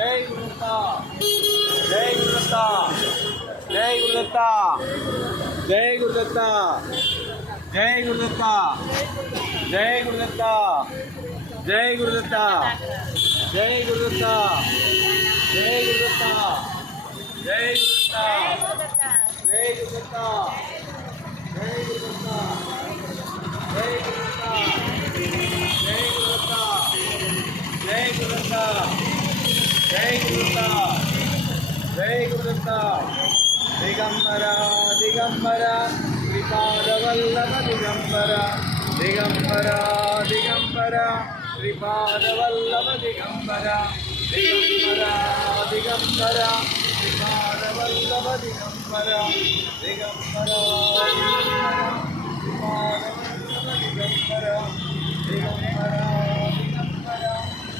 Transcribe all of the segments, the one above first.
జై గురుదత్త జై గురుదత్త జై గురుదత్త జై గురుదత్త జై గురుదత్త జై గురుదత్త జై గురుదత్త జై గురుదత్త జై గురుదత్త జై గురుదత్త జై గురుదత్త జై గురుదత్త జై గురుదత్త జై గురుదత్త జై గురుదత్త జై గురుదత్త జై గురుదత్త దిగంబర దిగంబర శ్రీపాదవల్లభ దిగంబర దిగంబర దిగంబర శ్రీపాదవల్లభ దిగంబర దిగంబర దిగంబర శ్రీపాదవల్లభ దిగంబర దిగంబర దిగంబర దిగంబర దిగంబర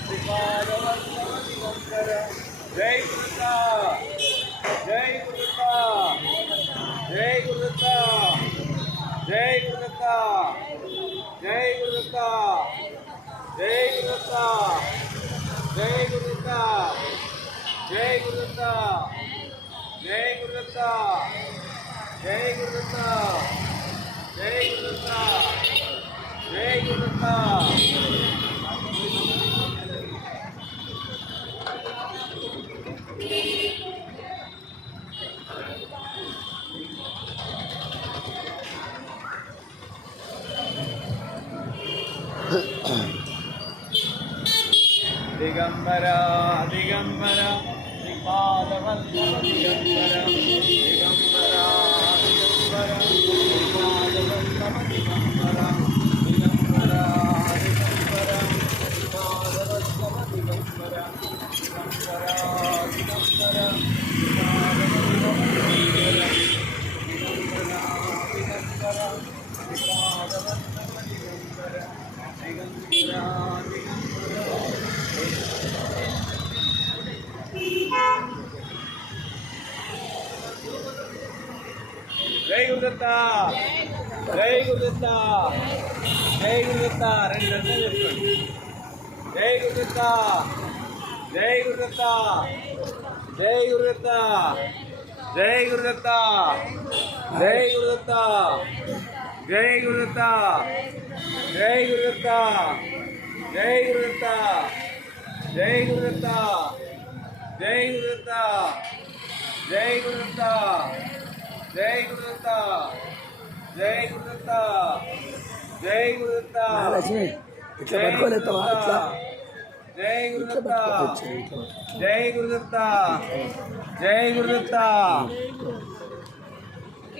శ్రీపాదవల్లభ దిగంబర జై గురుదత్త జై గురుదత్త జై గురుదత్త జై గురుదత్త జై గురుదత్త జై గురుదత్త జై గురుదత్త జై గురుదత్త జై గురుదత్త జై గురుదత్త జై గురుదత్త జై గురుదత్త దిగంబర దిగంబర శ్రీపాదవల్లభ దిగంబర దిగంబర దిగంబర శ్రీపాదవల్లభ దిగంబర దిగంబర దిగంబర శ్రీపాదవల్లభ దిగంబర దిగంబర దిగంబర శ్రీపాదవల్లభ దిగంబర దిగంబర దిగంబర శ్రీపాదవల్లభ దిగంబర దిగంబర జై గురుదత్త జై గురుదత్త జై గురుదత్త రెండు చెప్పండి జై గురుదత్త జై గురుదత్త జై గురుదత్త జై గురుదత్త జై గురుదత్త జై గురుదత్త జై గురుదత్త జై గురుదత్త జై గురుదత్త జై గురుదత్త జై గురుదత్త జై గురుదత్త జై గురుదత్త జై గురుదత్త ఇట్లా పట్టుకోలేస్తావా ఇట్లా జై గురుదత్త జై గురుదత్త జై గురుదత్త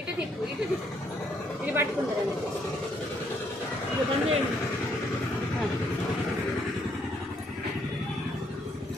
ఇటు తిప్పు ఇది పట్టుకుంటారు